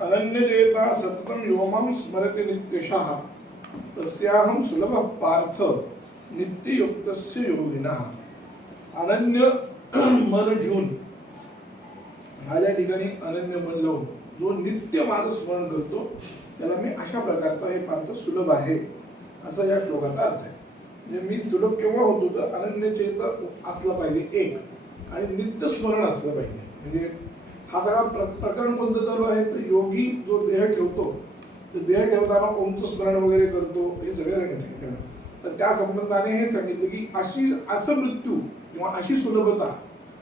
अनन्यजेता सततं यो मां स्मरति नित्यशः। तस्याहं सुलभः पार्थ नित्ययुक्तस्य योगिनः। अनन्य मन ठेवून माझ्या ठिकाणी अनन्य मन लावून जो नित्य माझं स्मरण करतो त्याला मी अशा प्रकारचा हे पार्थ सुलभ आहे असा या श्लोकाचा अर्थ आहे. म्हणजे मी सुलभ केव्हा होतो तर अनन्य चेत असलं पाहिजे एक आणि नित्य स्मरण असलं पाहिजे. म्हणजे हा सगळा प्र प्रकरण कोणतं चालू आहे? तर योगी जो देह ठेवतो तर देह ठेवताना ओमचं स्मरण वगैरे करतो हे सगळं नाही तर त्या संबंधाने हे सांगितलं की अशी असं मृत्यू किंवा अशी सुलभता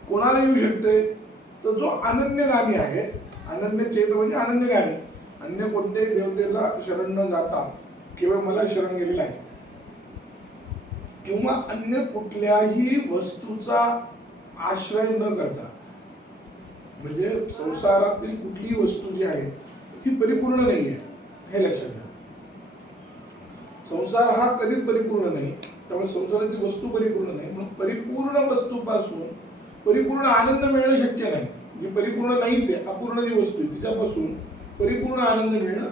कोणाला येऊ शकते? तर जो अनन्यगामी आहे अनन्य चेत म्हणजे अनन्यगामी. अन्य कोणत्याही देवतेला शरण न जाता केवळ मला शरण गेलेलं आहे. किंवा अन्य कुठल्याही वस्तूचा आश्रय न करता म्हणजे संसारातील कुठलीही वस्तू जी आहे ही परिपूर्ण नाही आहे हे लक्षात घ्या. संसार हा कधीच परिपूर्ण नाही त्यामुळे संसारातील वस्तू परिपूर्ण नाही. म्हणून परिपूर्ण वस्तूपासून परिपूर्ण आनंद मिळणं शक्य नाही. जी परिपूर्ण नाहीच आहे अपूर्ण जी वस्तू आहे तिच्यापासून परिपूर्ण आनंद मिळणं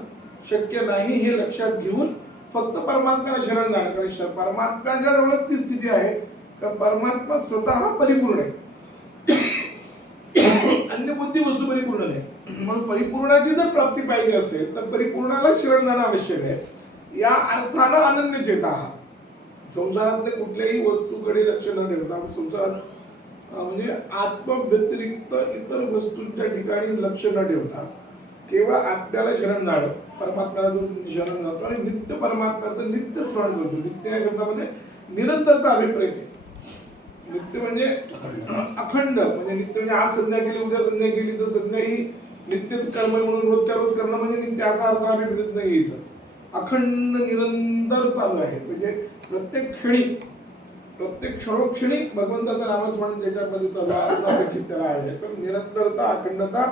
शक्य नाही हे लक्षात घेऊन फक्त परमात्म्याला शरण जाणं. कारण परमात्म्याच्या जवळच ती स्थिती आहे. कारण परमात्मा स्वतः परिपूर्ण आहे अन्य कोणती वस्तू परिपूर्ण नाही म्हणून परिपूर्णाची जर प्राप्ती पाहिजे असेल तर परिपूर्णाला शरण जाणं आवश्यक आहे. या अर्थानं अनन्य चेता हा. संसारातल्या कुठल्याही वस्तूकडे लक्ष न ठेवता संसारात म्हणजे आत्मव्यतिरिक्त इतर वस्तूंच्या ठिकाणी लक्ष न ठेवता केवळ आत्म्याला शरण जाणं परमात्म्याला शरण जातो आणि नित्य परमात्म्याचं नित्य स्मरण करतो. नित्य या शब्दामध्ये निरंतरता अभिप्रेत आहे. नित्य म्हणजे अखंड म्हणजे नित्य म्हणजे आज संध्या केली उद्या संध्या केली तर संध्या ही नित्यच कर्म म्हणून रोजच्या रोज करणं म्हणजे नित्य असा अर्थ अभिप्रेत नाही इथं. अखंड निरंतर चालू आहे. म्हणजे प्रत्येक क्षणी प्रत्येक क्षणोक्षणी भगवंताचं नामस्मरण त्याच्यामध्ये चालू अपेक्षित त्याला आहे. तर निरंतरता अखंडता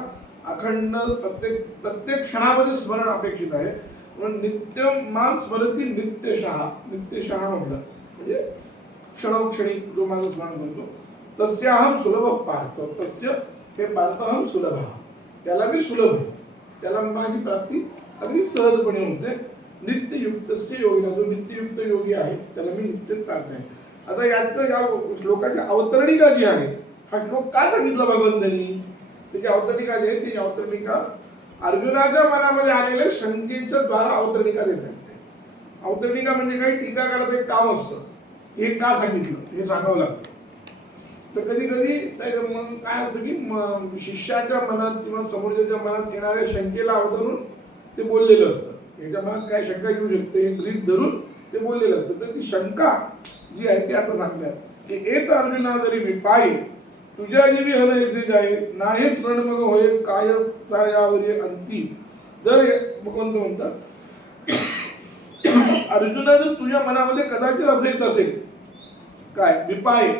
अखंड प्रत्येक प्रत्येक क्षणामध्ये स्मरण अपेक्षित आहे. म्हणून नित्य मा स्मरती नित्यशहा नित्यशहा म्हटलं. म्हणजे क्षणोक्षणी जो माझं स्मरण करतो तस्य अहम सुलभ पार्थ तस्य हे पार्थ अहम सुलभ. त्याला मी सुलभ त्याला माझी प्राप्ती अगदी सहजपणे होते. नित्ययुक्त योगीला जो नित्ययुक्त योगी आहे त्याला मी नित्य प्राप्त आहे. आता याचं या श्लोकाची अवतरणिका जी आहे हा श्लोक का सांगितला भगवंतांनी? त्याची अवतरणिका जी आहे ती अवतरणिका अर्जुनाच्या मनामध्ये आलेल्या शंकेच्या द्वारा अवतरणिका देतात ते. अवतरणिका म्हणजे काही टीका करायचं एक काम असतं. हे का सांगितलं? हे सांगावं लागतं. तर कधी कधी मग काय असतं की शिष्याच्या मनात किंवा समोरच्याच्या मनात येणाऱ्या शंकेला अवतरून ते बोललेलं असतं. याच्या मनात काय शंका येऊ शकते हे धरून ते बोललेलं असतं. तर ती शंका जी आहे ती आता सांगतात की एक अर्जुना जरी विपाई तुझ्या जीवी हरयसे जाय नाहीच प्रणमग होय काय यावरी अंती. जर भगवंत म्हणतात अर्जुना जर तुझ्या मनामध्ये कदाचित असं येत असेल काय विपाय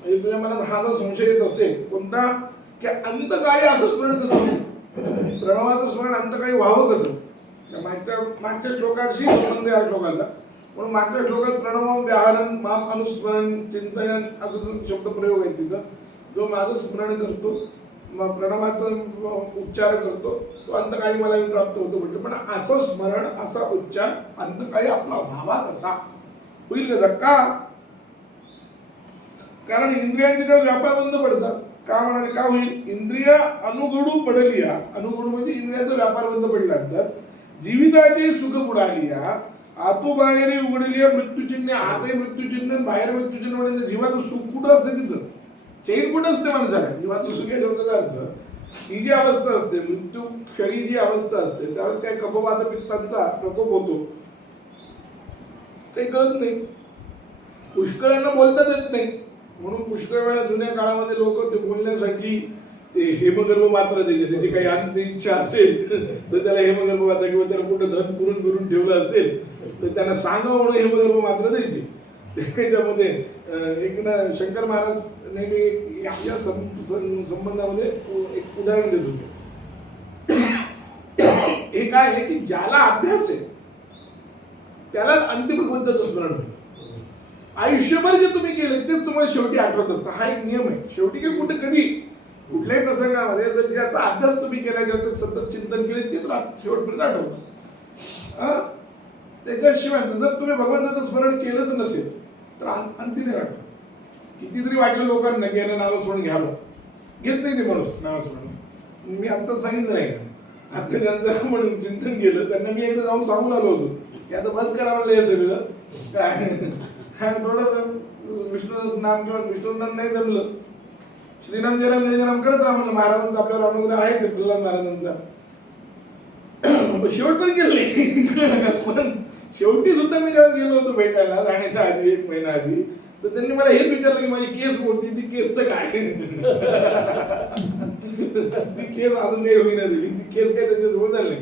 म्हणजे तुझ्या मनात हा जर संशय येत असेल कोणता? की अंतकाळी असं स्मरण कसं होईल? प्रणवाचं स्मरण अंतकाळी व्हावं कसं? मागच्या मागच्या श्लोकाशी संबंध आहे या श्लोकाचा. म्हणून मागच्या श्लोकात प्रणव व्याहरण माम अनुस्मरण चिंतन असं शब्द प्रयोग आहे तिचा जो माझं स्मरण करतो प्रणवाचा उच्चार करतो तो अंतकाळी मला प्राप्त होतो म्हटलं. पण असं स्मरण असा उच्चार अंतकाळी आपला व्हावा कसा? होईल कसा? का? कारण इंद्रियांचे जेव्हा व्यापार बंद पडतात का म्हणाले का होईल? इंद्रिया अनुगडू पडलिया अनुगडू म्हणजे इंद्रियाचा व्यापार बंद पडला तर जीविताचे सुख बुडालिया आतो बाहेर उघडलिया मृत्यूचिन्ह आतही मृत्यूचिन्ह बाहेर मृत्यूचिन्ह म्हणजे जीवाचं सुख कुठं असते तिथं. चैन कुठं असते माणसाला? जीवाचं सुख या शब्दाचा अर्थ. ही जी अवस्था असते मृत्यू क्षणी जी अवस्था असते त्यावेळेस काय कपवात पित्तांचा प्रकोप होतो. काही कळत नाही. पुष्कळांना बोलताच येत नाही. म्हणून पुष्कळ वेळा जुन्या काळामध्ये लोक ते बोलण्यासाठी ते हेमगर्भ मात्र द्यायचे त्याची काही अंत इच्छा असेल तर त्याला हेमगर्भ मात्र किंवा त्याला कुठं धन पुरून करून ठेवलं असेल तर त्यांना सांगा म्हणून हेमगर्भ मात्र द्यायचे. त्याच्यामध्ये एक ना शंकर महाराज नेहमी या सं- संबंधामध्ये एक उदाहरण देत होते. हे काय आहे की ज्याला अभ्यास आहे त्याला अंतिम भगवंताचं स्मरण होतं. आयुष्यभर जे तुम्ही केलं तेच तुम्हाला शेवटी आठवत असतं. हा एक नियम आहे. शेवटी की कुठं कधी कुठल्याही प्रसंगामध्ये जर ज्याचा अभ्यास तुम्ही केला ज्याचं सतत चिंतन केले तेच राहत शेवटपर्यंत आठवतं. त्याच्याशिवाय जर तुम्ही भगवंताचं स्मरण केलंच नसेल तर अं- आठवत. कितीतरी वाटलं लोकांना गेलं याला घ्यावं घेत नाही ते माणूस नामस्मरण मी आत्ताच सांगितलं नाही का? आता त्यांचं म्हणून चिंतन केलं त्यांना मी एकदा जाऊन सांगून आलो होतो. की आता बस करा म्हणलं हे सगळं काय? थोडं विष्णूचं नाम किंवा विष्णूचं नाम नाही जमलं श्रीराम जयराम जय जयराम करत राहा म्हणलं महाराजांचा आपल्यावर अनुग्रह आहे ते प्रल्हाद महाराजांचा. पण गेले. पण शेवटी सुद्धा मी जेव्हा गेलो होतो भेटायला जाण्याच्या आधी एक महिना आधी तर त्यांनी मला हेच विचारलं की माझी केस मोठी ती केसचं काय? ती केस अजून काही होईना दिली ती केस काय त्यांच्यासमोर झाली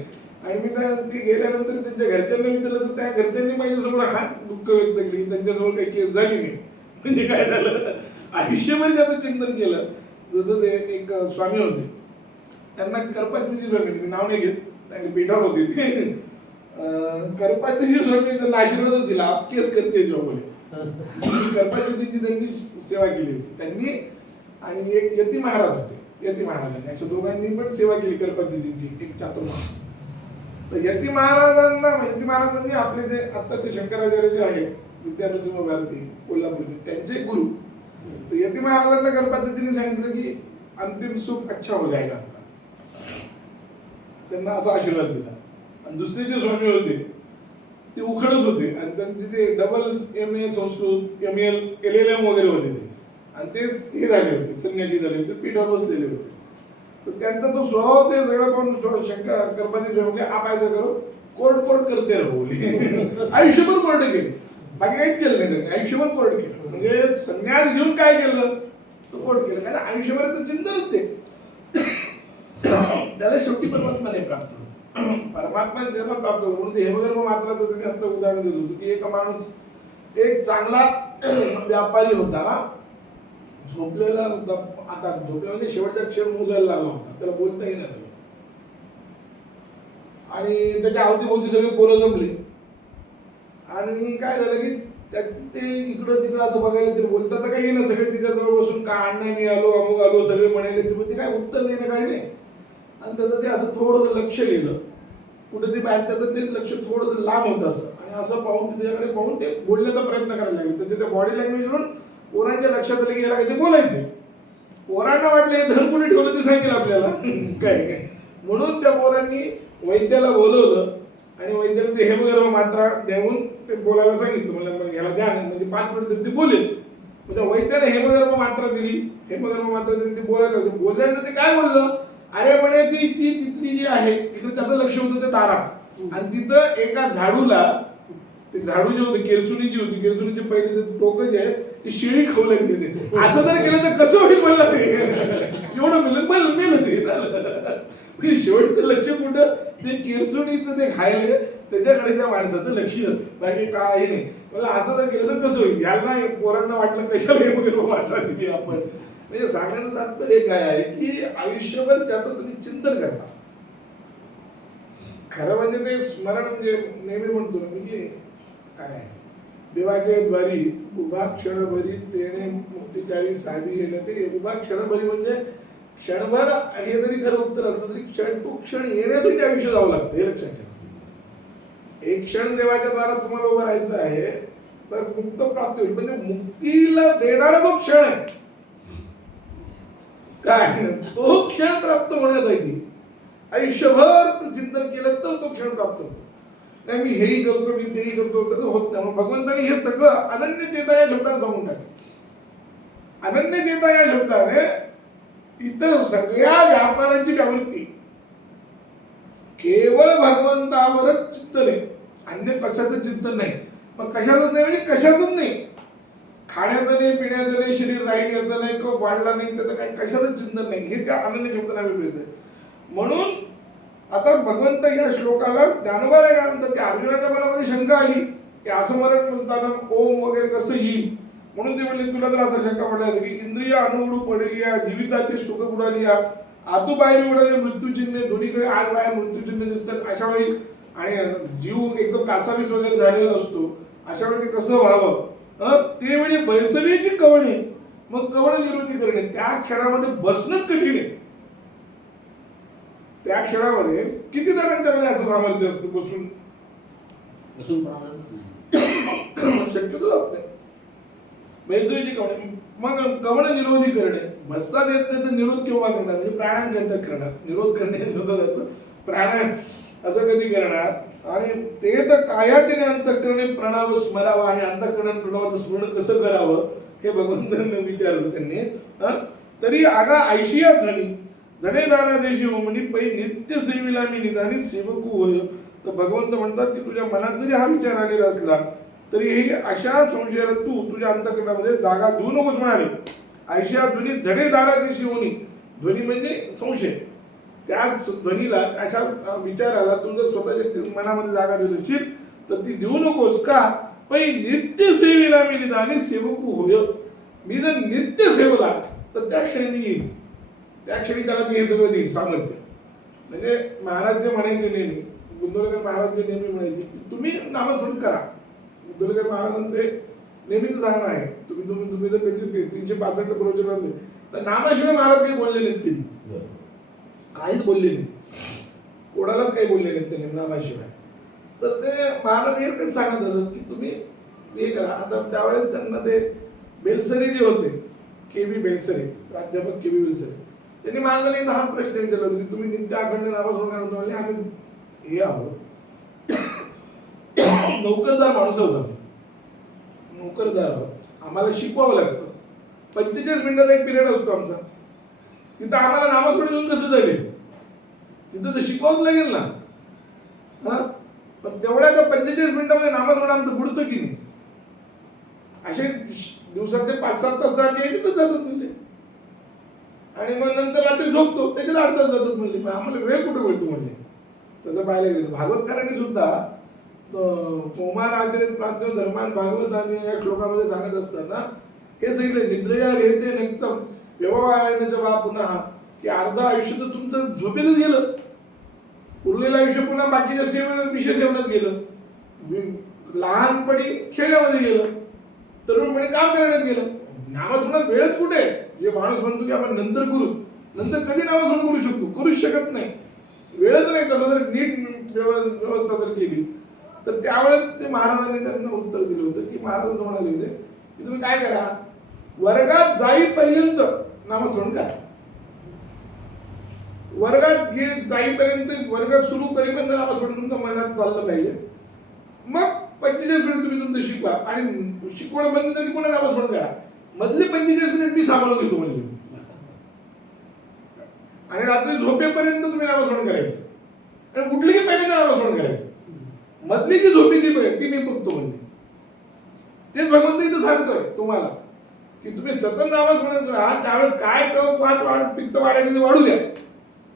आणि मी त्या ते गेल्यानंतर त्यांच्या घरच्यांना विचारलं तर त्या घरच्यांनी माझ्यासमोर हात दुःख व्यक्त केली त्यांच्यासमोर काही केस झाली नाही. म्हणजे काय झालं? आयुष्यभर त्याचं चिंतन केलं. जसं ते एक स्वामी होते. त्यांना कर्पातीची स्वामी मी नाव नाही घेत. त्यांनी पीठावर होती ते. अं, स्वामी त्यांना आशीर्वादच दिला. आप केस करते जो बोले त्यांनी सेवा केली होती. त्यांनी आणि एक यती महाराज होते. यती महाराजांनी. अशा दोघांनी पण सेवा केली करपातीजींची. एक चातुर्मास. तर यती महाराजांना यती महाराज म्हणजे आपले जे आता ते शंकराचार्य जे आहे विद्यानरसिंह भारती कोल्हापूरचे त्यांचे गुरु. तर यती महाराजांना करपातीजींनी सांगितलं की अंतिम सुख अच्छा हो जायला. त्यांना असा आशीर्वाद दिला. आणि दुसरे जे स्वामी होते ते उखडच होते. आणि त्यांचे ते double M A Sanskrit M L L L M वगैरे होते ते. आणि ते हे झाले होते संन्याशी झाले होते पीठावर बसलेले होते. तर त्यांचा तो स्वभाव ते सगळं पण शंका शंकर गणपती जे म्हणजे आप कोर्ट कोर्ट करते राहू आयुष्यभर कोर्ट केले. बाकी काहीच केलं नाही त्यांनी. आयुष्यभर कोर्ट केलं. म्हणजे संन्यास घेऊन काय केलं? तो कोर्ट केलं. काय आयुष्यभराचं चिंतनच ते. त्याला शेवटी परमात्मा नाही प्राप्त परमात्मा ज्याला प्राप्त होतो. म्हणून ते हेमगर्भ मात्र तुम्ही आता उदाहरण दिलं होतं की एक माणूस एक चांगला व्यापारी होता. झोपलेला होता. आता झोपला म्हणजे शेवटचा क्षण मोजायला लागला होता. त्याला बोलता येणार आणि त्याच्या अवतीभोवती सगळे पोरं जमले. आणि काय झालं की त्या ते इकडं तिकडं असं बघायला तरी बोलतात तर काही ना सगळे तिच्याजवळ बसून का अण्णा मी आलो अमुक आलो सगळे म्हणाले ते पण ते काय उत्तर नाही ना काही नाही. आणि त्याचं ते असं थोडंसं लक्ष गेलं. कुठे ते बाहेर त्याचं ते लक्ष थोडंसं लांब होतं असं. आणि असं पाहून ते त्याच्याकडे पाहून ते बोलण्याचा प्रयत्न करायला लागले. तर तिथे बॉडी लँग्वेजवरून पोरांच्या लक्षात आलं की याला काही ते बोलायचे पोरांना वाटले हे धन कुठे ठेवलं ते सांगेल आपल्याला? काय काय? म्हणून त्या पोरांनी वैद्याला बोलवलं आणि वैद्याला ते हेमगर्भ मात्रा देऊन ते बोलायला सांगितलं. म्हणलं मग याला द्या ना, म्हणजे पाच मिनिट तरी ते बोलेल. मग त्या वैद्याने हेमगर्भ मात्रा दिली. हेमगर्भ मात्रा दिली ते बोलायला होते बोलल्यानंतर ते काय बोललं? अरे म्हणे ती तिथली जी आहे तिकडे त्याचं लक्ष होतं ते तारा. आणि तिथं एका झाडूला ते झाडू जे होते केरसुनी जी होती केरसुनीचे पहिले ते टोक जे आहे ती शिळी खाऊ लागली होती असं जर केलं तर कसं होईल म्हणलं ते? एवढं मेलं मला मेलं ते. झालं. म्हणजे शेवटचं लक्ष कुठं? ते किरसुणीचं ते खायले. त्याच्याकडे त्या माणसाचं लक्ष. बाकी काही नाही. मला असं जर केलं तर कसं होईल? याला पोरांना वाटलं कशाला हे वगैरे वाटला दिली आपण? म्हणजे सांगायचं तात्पर्य काय आहे की आयुष्यभर त्याचं तुम्ही चिंतन करता. खरं म्हणजे ते स्मरण म्हणजे नेहमी म्हणतो ना म्हणजे काय? आहे? देवाच्या द्वारी उभा क्षणभरी तेने मुक्तिचारी साधी येणं ते उभा क्षणभरी म्हणजे क्षणभर हे जरी खरं उत्तर असलं तरी क्षण टू क्षण येण्यासाठी आयुष्य जावं लागतं हे लक्षात ठेवा. एक क्षण देवाच्या द्वारा तुम्हाला उभं राहायचं आहे तर मुक्त प्राप्ती होईल. म्हणजे मुक्तीला देणारा तो क्षण आहे. काय? तो क्षण प्राप्त होण्यासाठी आयुष्यभर चिंतन केलं तर तो क्षण प्राप्त होतो. नाही मी हेही करतो मी तेही करतो तर होत नाही. भगवंतानी हे सगळं अनन्य चेता या शब्दाने सांगून टाकलं. अनन्य चेता या शब्दाने इतर सगळ्या व्यापारांची प्रवृत्ती केवळ भगवंतावरच चित्त नाही. अन्य कशाचं चिंतन नाही? मग कशाचं नाही म्हणजे कशातच नाही? खाण्याचं नाही पिण्याचं नाही शरीर राहिल्याचं नाही कफ वाढला नाही त्याचं काही कशाचं चिंतन नाही. हे त्या अनन्य शब्दाने मिळतं म्हणून आता भगवंत या श्लोकाला ज्ञानोबाला काय म्हणतात? की अर्जुनाच्या मनामध्ये शंका आली की असं मरण म्हणताना ओम वगैरे कसं येईल? म्हणून ते म्हणले तुला जर असं शंका पडला की इंद्रिय अनुडू पडली या जीविताची सुख बुडाली या आतू बाहेर उडाले मृत्यूचिन्हे दोन्हीकडे आत बाहेर मृत्यूचिन्ह दिसतात. अशा वेळी आणि जीव एकदम कासावीस वगैरे झालेला असतो. अशा वेळी ते कसं व्हावं? ते म्हणजे बैसवीची कवणे. मग कवण निरोधी करणे? त्या क्षणामध्ये बसणंच कठीण आहे. त्या क्षणामध्ये किती जणांच्याकडे असं सामर्थ्य असतं बसून? बसून शक्यतो जात नाही. कवणे मग कवण निरोधी करणे. बसताच येत नाही तर निरोध केव्हा करणार? म्हणजे प्राणांकरिता करणार. निरोध करणे हे सुद्धा जातं. प्राणायाम असं कधी करणार? आणि ते तर कायाचे अंतकरणे प्रणव स्मरावा आणि अंतकरण प्रणवाचं स्मरण कसं करावं हे भगवंतांना विचारलं त्यांनी? तरी आगा ऐशिया ध्वनी. जडे दाना देशी हो म्हणी पै नित्य सेवीला मी निदानी सेवकू होय. तर भगवंत म्हणतात की तुझ्या मनात जरी हा विचार आलेला असला तरी हे अशा संशयाला तू तुझ्या अंतकरणामध्ये जागा देऊ नकोच म्हणाले. ऐशिया ध्वनी जडे दारा देशी होणी ध्वनी म्हणजे संशय. त्या ध्वनीला अशा विचाराला तू जर स्वतःच्या मनामध्ये जागा देत असशील तर ती देऊ नकोस का? पै नित्य सेवेला मी निदानी सेवकू होय. मी जर नित्य सेवला तर त्या क्षणी येईल त्या क्षणी त्याला मी हे सगळं देईन सामर्थ्य. म्हणजे महाराज जे म्हणायचे नेहमी बुद्धोलकर महाराज जे नेहमी म्हणायचे की तुम्ही नामस्मरण करा. बुद्धोलकर महाराजांचे नेहमीच सांगणं आहे तुम्ही तुम्ही तुम्ही जर त्यांचे तीनशे पासष्ट वाचले तर नामाशिवाय महाराज काही बोलले नाहीत कधी. काहीच बोलले नाही कोणालाच काही बोलले नाहीत त्यांनी नामाशिवाय. तर ते महाराज हेच काही सांगत असत की तुम्ही हे करा. आता त्यावेळेस त्यांना ते बेलसरी जे होते के बी बेलसरे प्राध्यापक के बी बेलसरे त्यांनी महाराजांना एक लहान प्रश्न विचारला होता की तुम्ही नित्य अखंड नामस्मरण करत म्हणले आम्ही हे आहोत. नोकरदार माणूस आहोत आम्ही. नोकरदार आहोत. आम्हाला शिकवावं लागतं. पंचेचाळीस मिनिटाचा एक पिरियड असतो आमचा. तिथं आम्हाला नामस्मरण देऊन कसं जाईल तिथं तर शिकवावंच लागेल ना. हा? पण तेवढ्या त्या पंचेचाळीस मिनिटामध्ये नामस्मरण आमचं बुडतं की नाही? असे ते पाच सात तास तर याच्यातच जातात म्हणजे आणि मग नंतर रात्री झोपतो. त्याच्यात आठ तास जातात म्हणजे पण आम्हाला वेळ कुठं मिळतो म्हणजे तसं पाहायला गेलं भागवतकारांनी सुद्धा कुमार आचार्य प्राज्ञ धर्मान भागवत आणि या श्लोकामध्ये सांगत असताना हे. सांगितलं निद्रया रेते नक्तम व्यवहारायनाचा बा पुन्हा की अर्ध आयुष्य तर तुमचं झोपेतच गेलं. उरलेलं आयुष्य पुन्हा बाकीच्या सेवन विषय सेवनात गेलं. लहानपणी खेळण्यामध्ये गेलं. तरुणपणी काम करण्यात गेलं. नामस्मरणात वेळच कुठे जे माणूस म्हणतो की आपण नंतर करू नंतर कधी नामस्मरण करू शकतो? करूच शकत नाही. वेळच नाही तसं जर नीट व्यवस्था जर केली. तर त्यावेळेस ते महाराजांनी त्यांना उत्तर दिलं होतं की महाराज म्हणाले होते की तुम्ही काय करा? वर्गात जाईपर्यंत नामस्मरण करा. वर्गात घे जाईपर्यंत वर्गात सुरू करीपर्यंत नामस्मरण तुमच्या मनात चाललं पाहिजे. मग पंचेचाळीस मिनिट तुम्ही तुमचं शिकवा. आणि शिकवण बंद तरी पुन्हा नामस्मरण करा. मधले पंचेचाळीस मिनिट मी सांभाळून घेतो म्हणजे. आणि रात्री झोपेपर्यंत तुम्ही नामस्मरण करायचं. आणि कुठलीही पहिल्यांदा नामस्मरण करायचं. मधली जी झोपेची वेळ ती मी बघतो म्हणजे. तेच भगवंत इथं सांगतोय तुम्हाला की तुम्ही सतत नामस्मरण करा त्यावेळेस काय कप वाद वाढ पित्त वाढायचं ते वाढू द्या.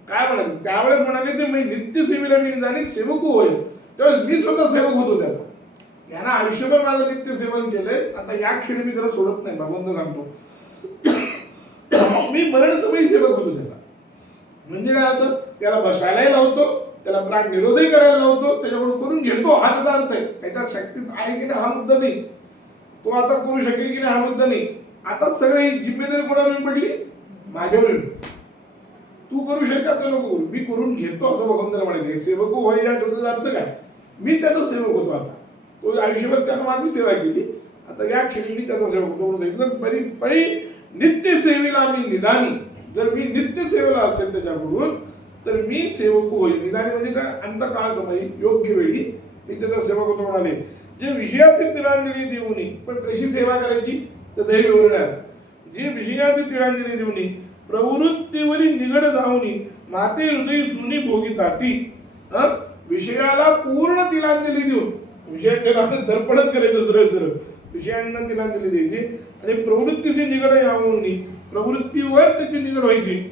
काय म्हणायचं? त्यावेळेस म्हणाले ते मी नित्य सेवेला मी जाणे सेवक होईल. त्यावेळेस मी स्वतः सेवक होतो त्याचा. यानं आयुष्यभर माझं नित्य सेवन केलंय. आता या क्षणी मी त्याला सोडत नाही भगवंत सांगतो. मी मरणसमयी सेवक होतो त्याचा. म्हणजे काय होतं त्याला बसायलाही लावतो त्याला प्राण निरोधही करायला लावतो त्याच्याकडून करून घेतो हा त्याचा अर्थ आहे. त्याच्या शक्तीत आहे की नाही हा मुद्दा नाही. तो आता करू शकेल की नाही हा मुद्दा नाही. आता सगळी जिम्मेदारी कोणावर पडली? माझ्यावर तू करू शकत तर नको करू. मी करून घेतो असं भगवंताला म्हणायचं सेवक होय या शब्दाचा अर्थ काय? मी त्याचा सेवक होतो आता. तो आयुष्यभर त्यानं माझी सेवा केली. आता या क्षणी मी त्याचा सेवा करतो म्हणून बरी परी नित्यसेवेला नित्य सेवेला मी निदानी जर मी नित्य सेवेला असेल त्याच्याकडून तर मी सेवक होईल निदानी म्हणजे त्या अंतकाळ समयी योग्य वेळी मी त्याचा सेवा करतो म्हणाले. जे विषयाचे तिळांजली देऊनी पण कशी सेवा करायची? तर ते विवरण्यात जे विषयाचे तिळांजली देऊनी प्रवृत्तीवरील निगड जाऊनी माते हृदय सुनी भोगी ताती विषयाला पूर्ण तिलांजली देऊन विषय त्याला आपलं दर्पणच करायचं सरळ सरळ. विषयांना दिली द्यायची आणि प्रवृत्तीची निगड यावून प्रवृत्तीवर त्याची निगड व्हायची.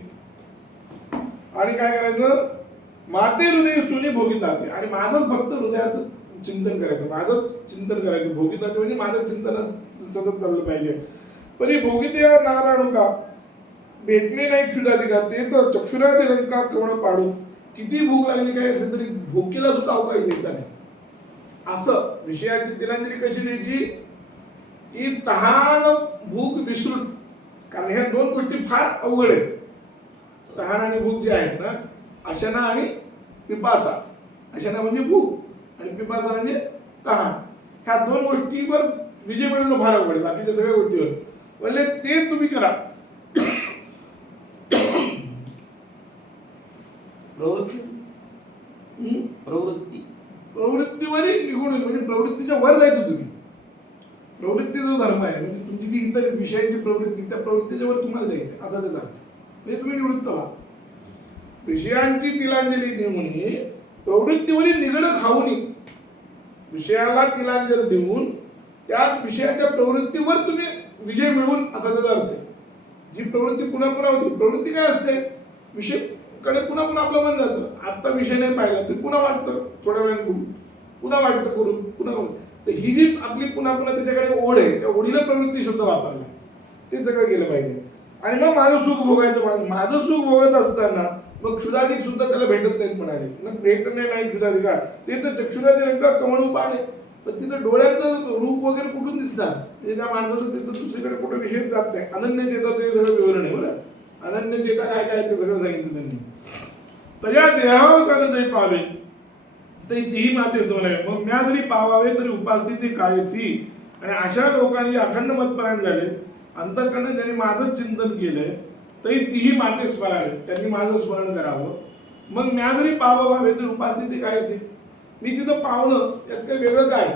आणि काय करायचं? माते हृदय सुनी भोगिताते. आणि माझंच फक्त हृदयात चिंतन करायचं. माझंच चिंतन करायचं. भोगिताते म्हणजे माझं चिंतन सतत चाललं पाहिजे. पण परी भोगिते नारायणुका भेटणे नाही क्षुधाधिका ते तर चक्षुराधिरंका कवण पाडून. किती भूक लागली काय असेल तरी भोकीला सुद्धा अवकाश द्यायचा नाही. असं विषयाची तिलांजली कशी द्यायची? की तहान भूक विसरून. कारण ह्या दोन गोष्टी फार अवघड आहेत. तहान आणि भूक जे आहेत ना अशना आणि पिपासा. अशना म्हणजे भूक आणि पिपासा म्हणजे तहान. ह्या दोन गोष्टीवर विजय मिळवणं फार अवघड बाकीच्या सगळ्या गोष्टीवर. म्हणजे ते तुम्ही करा. प्रवृत्ती? निघून येईल. म्हणजे प्रवृत्तीच्या वर जायचं तुम्ही. प्रवृत्ती जो धर्म आहे म्हणजे तुमची जी इतर विषयांची प्रवृत्ती त्या प्रवृत्तीच्या वर तुम्हाला जायचं असा त्याचा म्हणजे तुम्ही निवृत्त व्हा. विषयांची तिलांजली देऊन प्रवृत्तीवरील निगड खाऊन विषयाला तिलांजली देऊन त्या विषयाच्या प्रवृत्तीवर तुम्ही विजय मिळवून असा त्याचा अर्थ आहे जी प्रवृत्ती पुन्हा पुन्हा होती प्रवृत्ती काय असते? विषयकडे पुन्हा पुन्हा आपलं मन जातं. आता विषय नाही पाहिला तर पुन्हा वाटतं थोड्या वेळाने करू पुन्हा वाटतं करून पुन्हा तर ही जी आपली पुन्हा पुन्हा त्याच्याकडे ओढ आहे त्या ओढीला प्रवृत्ती शब्द वापरला. ते सगळं गेलं पाहिजे. आणि मग माझं सुख भोगायचं म्हणाल माझं सुख भोगत असताना मग क्षुधाधिक सुद्धा त्याला भेटत नाहीत म्हणाले. मग भेटणे नाही क्षुधाधिकार. ते तर चक्षुराधिक कमळ उपाडे पण तिथं डोळ्याचं रूप वगैरे कुठून दिसणार? म्हणजे त्या माणसाचं तिथं दुसरीकडे कुठे विषय जात नाही. अनन्य चेता ते सगळं विवरण आहे बरं? अनन्य चेता काय काय ते सगळं सांगितलं त्यांनी. तया देहावर चालत जाईल पावे. तर तीही माते आहे मग म्या जरी पावावे तरी उपास्थिती कायसी आणि अशा लोकांनी अखंड मतपरायण झाले. अंतकरणे ज्यांनी माझं चिंतन केलंय तरी तीही माते स्मरावे. त्यांनी माझं स्मरण करावं. मग म्या जरी पाव व्हावे तरी उपस्थिती कायसी मी तिथं पावलं यात काही वेगळं काय?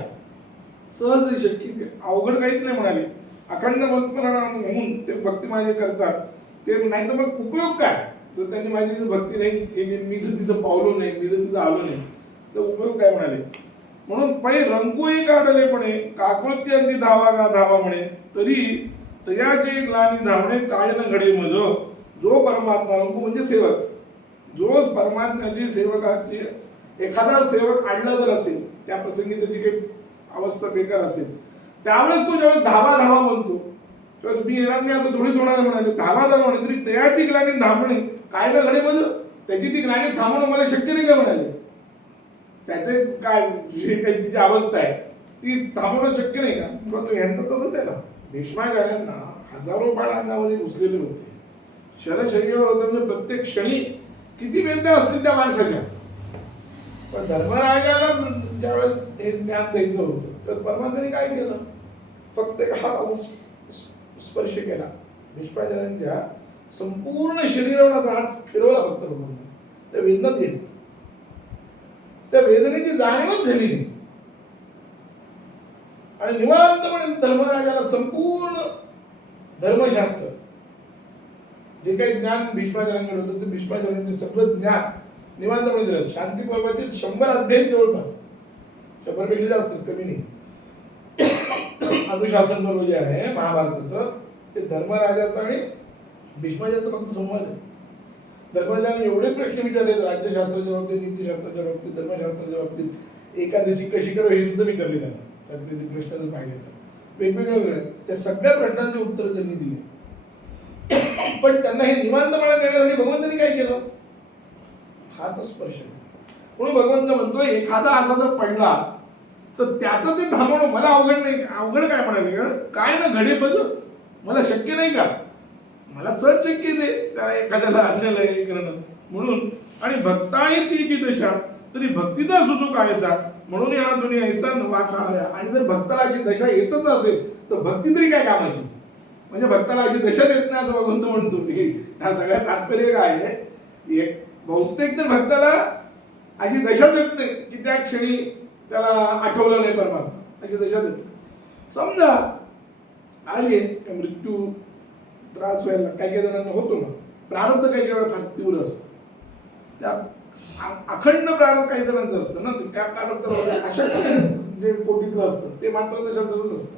सहज शक्य. ते अवघड काहीच नाही म्हणाले. अखंड मतपरायण म्हणून ते भक्ती माझे करतात. ते नाही तर मग उपयोग काय? तर त्यांनी माझी भक्ती नाही. केली मी जर तिथं पावलो नाही. मी जर तिथं आलो नाही. तर उपयोग काय म्हणाले? म्हणून पै रंकुही म्हणे काकुळती अंती धावा का धावा म्हणे तरी तयाचे ग्लानी धावणे काय न घडे मज. जो परमात्मा रंगू म्हणजे सेवक. जो परमात्म्याची सेवकाची एखादा सेवक आणला जर असेल त्या प्रसंगी त्याची काही अवस्था बेकार असेल त्यावेळेस तो ज्यावेळेस धावा धावा म्हणतो त्यावेळेस मी येणार नाही असं थोडीच होणार म्हणाले. धावा धावा म्हणे तरी तयाची ग्लानी धावणे काय ना घडे मज? त्याची ती ग्लानी थांबवणं मला शक्य नाही का म्हणाले? त्याचे काय जी काही तिची अवस्था आहे ती थांबवणं शक्य नाही का? परंतु यांचं तसंच आहे ना. भीष्माचार्यांना हजारो बाळ अंगामध्ये घुसलेले होते. शरशय्यावर होते म्हणजे प्रत्येक क्षणी किती वेदना असतील त्या माणसाच्या. पण धर्मराजाला ज्यावेळेस हे ज्ञान द्यायचं होतं तर परमात्म्याने काय केलं? फक्त एक हात असा स्पर्श केला. भीष्माचार्यांच्या संपूर्ण शरीरावर असा हात फिरवला फक्त म्हणून त्या वेदनात गेली. त्या वेदनेची जाणीवच झाली नाही. आणि निवांतपणे धर्मराजाला संपूर्ण धर्मशास्त्र जे काही ज्ञान भीष्माचार्यांकडे होतं ते भीष्माचार्यांचे सगळं ज्ञान निवांतपणे दिलं. शांती पर्वाचे शंभर अध्याय जवळपास. शंभरपेक्षा जास्त कमी नाही. अनुशासन पर्व जे आहे महाभारताचं ते धर्मराजाचं आणि भीष्माचार्याचं फक्त संवाद आहे. धर्मराजाने एवढे प्रश्न विचारले राज्यशास्त्राच्या बाबतीत नीतिशास्त्राच्या बाबतीत धर्मशास्त्राच्या बाबतीत एकादशी कशी करावी हे सुद्धा विचारले त्यांना. त्यातले ते प्रश्न जर पाहिले तर वेगवेगळे त्या सगळ्या प्रश्नांची उत्तरं त्यांनी दिली. पण त्यांना हे निवांतपणा देण्यासाठी भगवंतांनी काय केलं? हात स्पर्श म्हणून भगवंत म्हणतो एखादा असा जर पडला तर त्याचं ते थांबवणं मला अवघड नाही अवघड काय म्हणाले का काय ना घडे बज मला शक्य नाही का? मला सहज शक्य दे त्याला एखाद्याला असेल हे करणं. म्हणून आणि भक्ता आहे तिची दशा तरी भक्तीचा सुचू कायचा म्हणून या दुनिया ऐसा वाखाळ्या आणि जर भक्ताला अशी दशा येतच असेल तर भक्ती तरी काय कामाची? म्हणजे भक्ताला अशी दशा देत नाही असं भगवंत म्हणतो. की ह्या सगळ्या तात्पर्य काय आहे? एक बहुतेक तर भक्ताला अशी दशा देत नाही की त्या क्षणी त्याला आठवलं नाही परमात्मा. अशी दशा देत नाही. समजा आले का मृत्यू? त्रास व्हायला काही काही जणांना होतो ना प्रारब्ध काही काही वेळा फार तीव्र असतं. त्या अखंड प्रारब्ध काही जणांचं असतं ना त्या प्रारब्धाला अशा जे कोटीतलं असतं ते मात्र त्याच्यातच असतं.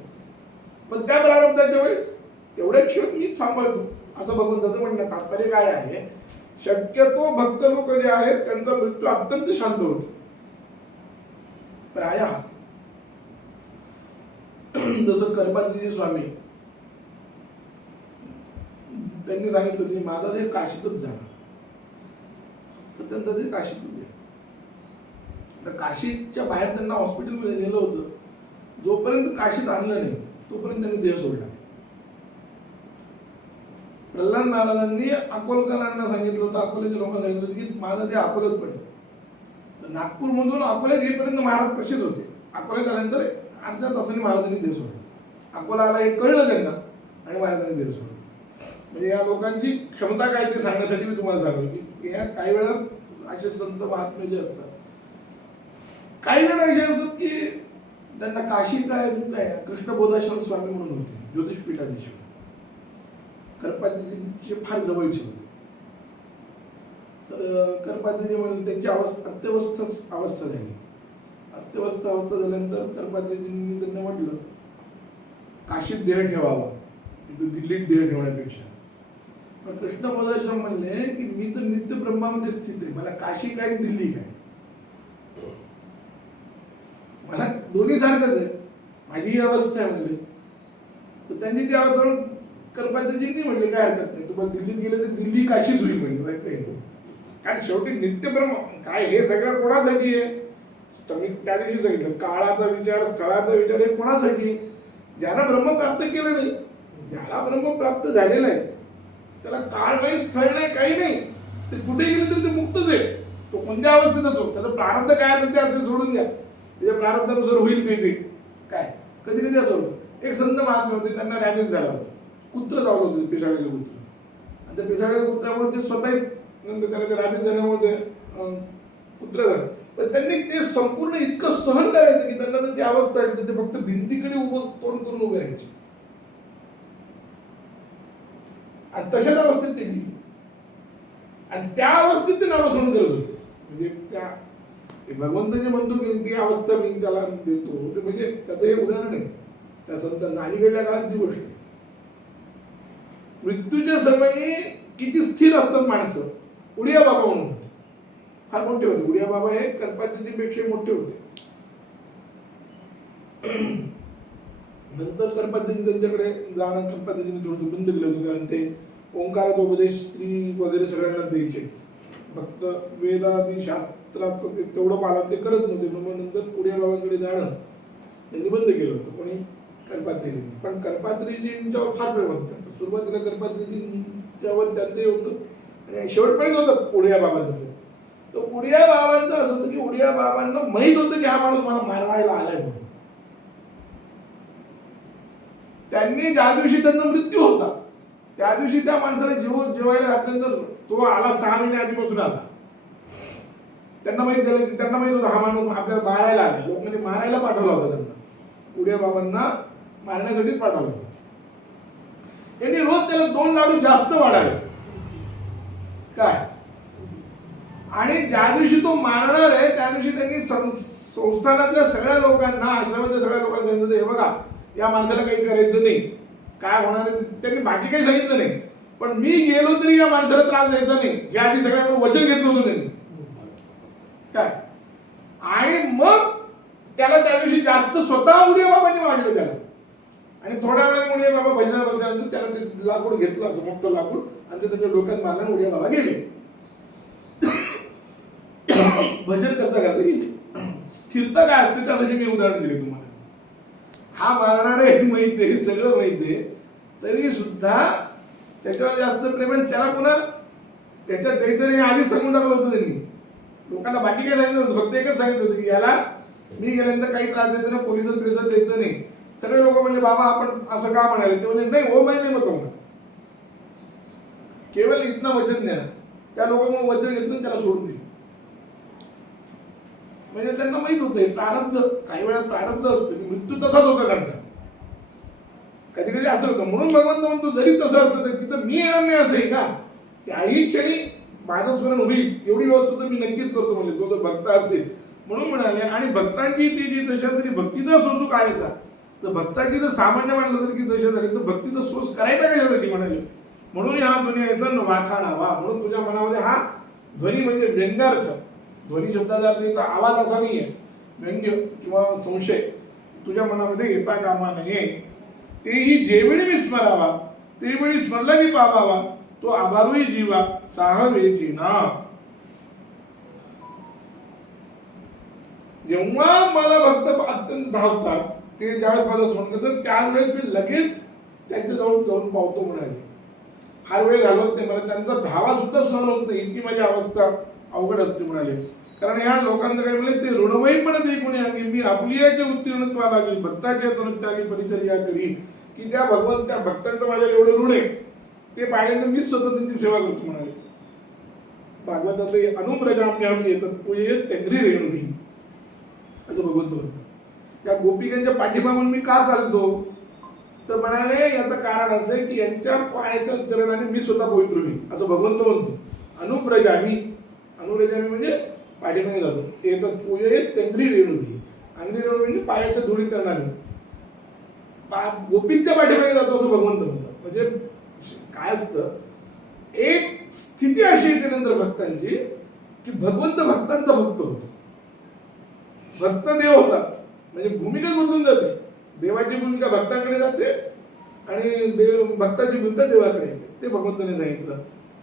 पण त्या प्रारब्धाच्या वेळेस तेवढ्या क्षण मीच सांभाळतो असं भगवंताचं म्हणणं तात्पर्य काय आहे? शक्यतो भक्त लोक जे आहेत त्यांचा मृत्यू अत्यंत शांत होतो. प्राय. जसं कर्पात्रीजी स्वामी त्यांनी सांगितलं की माझा देह काशीतच झाला तर त्यांचा देह काशीतच गेला. तर काशीच्या बाहेर त्यांना हॉस्पिटलमध्ये नेलं होतं. जोपर्यंत काशीत आणलं नाही तोपर्यंत त्यांनी देह सोडला. प्रल्हाद महाराजांनी अकोलकरांना सांगितलं होतं अकोल्याच्या लोकांना सांगितलं होतं की माझं ते अकोल्यात पडेल. तर नागपूरमधून अकोल्यात येईपर्यंत महाराज तसेच होते. अकोल्यात आल्यानंतर अर्ध्या तासाने महाराजांनी देव सोडला. अकोला आला हे कळलं त्यांना आणि महाराजांनी देव सोडला. म्हणजे या लोकांची क्षमता काय ते सांगण्यासाठी मी तुम्हाला सांगतो की या काही वेळा असे संत महात्मे जे असतात काही जण असे असतात की त्यांना काशी काय काय कृष्ण बोधाश्रम स्वामी म्हणून होते ज्योतिषपीठाधीश करपातीचे फार जवळचे होते. तर करपातीजी म्हणून त्यांची अवस्था अत्यवस्थ अवस्था झाली. अत्यवस्थ अवस्था झाल्यानंतर करपातीजींनी त्यांना म्हटलं काशीत देह ठेवावा. इथं दिल्लीत देह ठेवण्यापेक्षा. कृष्ण बोधाश्रम म्हणले की मी तर नित्य ब्रह्मामध्ये स्थित आहे. मला काशी काय दिल्ली काय? मला दोन्ही सारखंच आहे. माझी ही अवस्था आहे म्हणले. तर त्यांनी ती अवस्था म्हणून करपातीजींनी म्हणले काय हरकत नाही. तुम्हाला दिल्लीत गेलं तर दिल्ली काशीच होईल म्हणजे काय काही कारण शेवटी नित्यब्रह्म काय हे सगळं कोणासाठी आहे? स्त- मी त्या दिवशी सांगितलं काळाचा विचार स्थळाचा विचार हे कोणासाठी ज्याला ज्यानं ब्रह्म प्राप्त केलं नाही ज्याला ब्रह्म प्राप्त झालेलं आहे त्याला काळ नाही स्थळ नाही काही नाही. ते कुठे गेले तरी ते मुक्तच आहे. तो कोणत्या अवस्थेत असो त्याचं प्रारब्ध काय असेल ते असेल सोडून द्या. त्याच्या प्रारब्धानुसार होईल ते ते. काय? कधी कधी असं होतं. एक संत महात्मे होते त्यांना रॅमेज झाला होता. कुत्र जावलं होतं पिसाळलेलं कुत्र. आणि त्या पिसाळलेल्या कुत्र्यामुळे ते स्वतः नंतर त्याला ते रॅमेज झाल्यामुळे ते कुत्र झालं. पण त्यांनी ते संपूर्ण इतकं सहन करायचं की त्यांना जर ती अवस्था आली तर ते फक्त भिंतीकडे उभं तोंड करून उभे राहायचे. आणि तशाच अवस्थेत ते गेली. आणि त्या अवस्थेत ते नामस्मरण करत होते. म्हणजे त्या हे भगवंत जे म्हणतो की ती अवस्था मी त्याला देतो. ते म्हणजे त्याचं हे उदाहरण आहे. त्या संतांना अलीकडल्या काळात ती गोष्ट आहे. मृत्यूच्या समयी किती स्थिर असतात माणसं? उडिया बाबा म्हणून होते. फार मोठे होते. उडिया बाबा हे कल्पातीपेक्षा मोठे होते. नंतर कर्मपद्धती त्यांच्याकडे जाणं कर्मपद्धतीने थोडंसं बंद केलं होतं कारण ते ओंकाराचा उपदेश स्त्री वगैरे सगळ्यांना द्यायचे. फक्त वेदादी शास्त्राचं ते तेवढं पालन ते करत नव्हते पण मग नंतर पुढे बाबांकडे जाणं त्यांनी बंद केलं होतं. कोणी? कर्पात्रीजींनी पण कर्पात्रीजींच्यावर फार प्रेम होतं. सुरुवातीला कर्पात्रीजींच्यावर त्यांचं हे होतं आणि शेवटपर्यंत होतं पुढ्या बाबांचं. तर उडिया बाबांचं असं होतं की उडिया बाबांना माहीत होतं की हा माणूस मला मारवायला आलाय म्हणून. त्यांनी ज्या दिवशी त्यांना मृत्यू होता त्या दिवशी त्या माणसाला जीव जेवायला घातल्यानंतर तो आला सहा महिने आधीपासून आला. त्यांना माहीत झालं की त्यांना माहीत होतं हा माणूस आपल्याला मारायला आला. लोक म्हणजे मारायला पाठवला होता त्यांना. उड्या बाबांना मारण्यासाठीच पाठवलं होतं. यांनी रोज त्याला दोन लाडू जास्त वाढावे. काय? आणि ज्या दिवशी तो मारणार आहे त्या दिवशी त्यांनी सं- संस्थानातल्या सगळ्या लोकांना आश्रमातल्या सगळ्या लोकांना सांगितलं हे बघा या माणसाला काही करायचं नाही. काय होणार त्यांनी बाकी काही सांगितलं नाही. पण मी गेलो तरी या माणसाला त्रास द्यायचा नाही. या आधी सगळ्यांना वचन घेतलं होतं त्यांनी. काय? आणि मग त्याला त्या दिवशी जास्त स्वतः उड्या बाबांनी वाटलं त्याला. आणि थोड्या वेळाने उड्या बाबा भजनाला बसल्यानंतर त्याला ते लाकूड घेतलं असं मोठं लाकूड आणि ते त्यांच्या डोक्यात मारल्याने आणि बाबा गेले. भजन करता करता गेले. स्थिरता काय असते त्यासाठी मी उदाहरण दिले तुम्हाला. हा मारणार आहे माहिती आहे हे सगळं माहिती आहे. तरी सुद्धा त्याच्यावर जास्त प्रेम आणि त्याला पुन्हा त्याच्यात द्यायचं नाही आधीच सांगून टाकलं होतं त्यांनी. लोकांना बाकी काय सांगितलं होतं फक्त एकच सांगितलं होतं की याला मी गेल्यानंतर काही त्रास द्यायचा नाही पोलिसात बिलिसात द्यायचं नाही. सगळे लोक म्हणले बाबा आपण असं का म्हणाले? ते म्हणजे नाही हो मैं नाही बताऊंगा केवळ इथनं वचन द्या. त्या लोकांना वचन घेतलं त्याला सोडून दिलं. म्हणजे त्यांना माहीत होतं प्रारब्ध काही वेळा प्रारब्ध असतं की मृत्यू तसाच होता त्यांचा. कधी कधी असं होतं म्हणून भगवंत म्हणतो जरी तसं असलं तर तिथं मी येणार नाही असं आहे का? त्याही क्षणी माझं स्मरण होईल एवढी व्यवस्था तर मी नक्कीच करतो म्हणजे तो जर भक्त असेल म्हणून म्हणाले आणि भक्तांची ती जी दशा तरी भक्तीचा सोसू काय असा तर भक्ताची जर सामान्य माणसासारखी दशा झाली तर भक्तीचा सोस करायचा कशासाठी म्हणाले? म्हणून हा ध्वनी दुनियाचा वाखाणावा. म्हणून तुझ्या मनामध्ये हा ध्वनी म्हणजे व्यंगार्थ. ध्वनी शब्दाचा अर्थ आवाज असा नाही आहे व्यंग्य किंवा संशय. तुझ्या मनामध्ये येता कामा नये. तेही जेवेळी विस्मरावा तेवेळी स्मरला की पावावा तो आभारूही जीवा साहवे जीना. जेव्हा मला भक्त अत्यंत धावतात ते ज्यावेळेस माझं स्मरण करतात त्यावेळेस मी लगेच त्यांच्या जवळ जाऊन पावतो म्हणाले. फार वेळ घालवत नाही मला त्यांचा धावा सुद्धा सहन होत नाही. इतकी माझी अवस्था अवघड असते म्हणाले. कारण ह्या लोकांचं काय म्हणले ते ऋणवही पण ते कोणी. अंगी मी आपलियाच्या उत्तीर्णत्वाला लागली भक्ताच्या तनुत्यागी परिचर्या करी की त्या भगवंत त्या भक्तांचं माझ्या एवढं ऋण आहे ते पाहिल्यानंतर मीच स्वतः त्यांची सेवा करतो म्हणाले. भागवताचे अनुप्रजाम्याम येतात पूजे तेंगरी रेणुनी असं भगवंत म्हणतात. या गोपिकांच्या पाठीमागून मी का चालतो? तर म्हणाले याचं कारण असं आहे की यांच्या पायाच्या चरणाने मी स्वतः पवित्र होईल असं भगवंत म्हणतो. अनुप्रजामी अनुरेजामी म्हणजे पाठीमागे जातो. येतात पूजे तेंगरी रेणुनी अंगडी रेणू म्हणजे पायाच्या धुळी करणारी. पा- गोपींच्या पाठीमागे जातो असं भगवंत म्हणतात. म्हणजे काय असतं? एक स्थिती अशी येते नंतर भक्तांची की भगवंत भक्तांचा भक्त होतो. भक्त देव होतात. म्हणजे भूमिका बदलून जाते. देवाची भूमिका भक्तांकडे जाते आणि देव भक्ताची भूमिका देवाकडे येते. ते भगवंताने सांगितलं.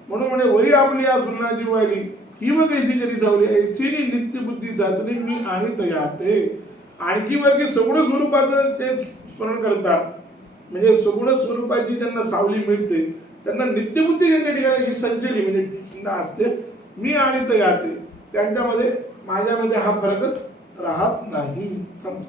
म्हणून म्हणे वरी आपली या सुन्नाची वाली ही मग कैसी करी जावली ऐसी नित्य बुद्धी जातली मी आणि तयाते आणखी वर्गी सगुण स्वरूपाचं ते स्मरण करतात म्हणजे सगुण स्वरूपाची त्यांना सावली मिळते. त्यांना नित्यबुद्धी त्यांच्या ठिकाणी अशी संचली म्हणजे असते. मी आणि तयाते त्यांच्यामध्ये माझ्यामध्ये हा फरकच राहत नाही. थांब.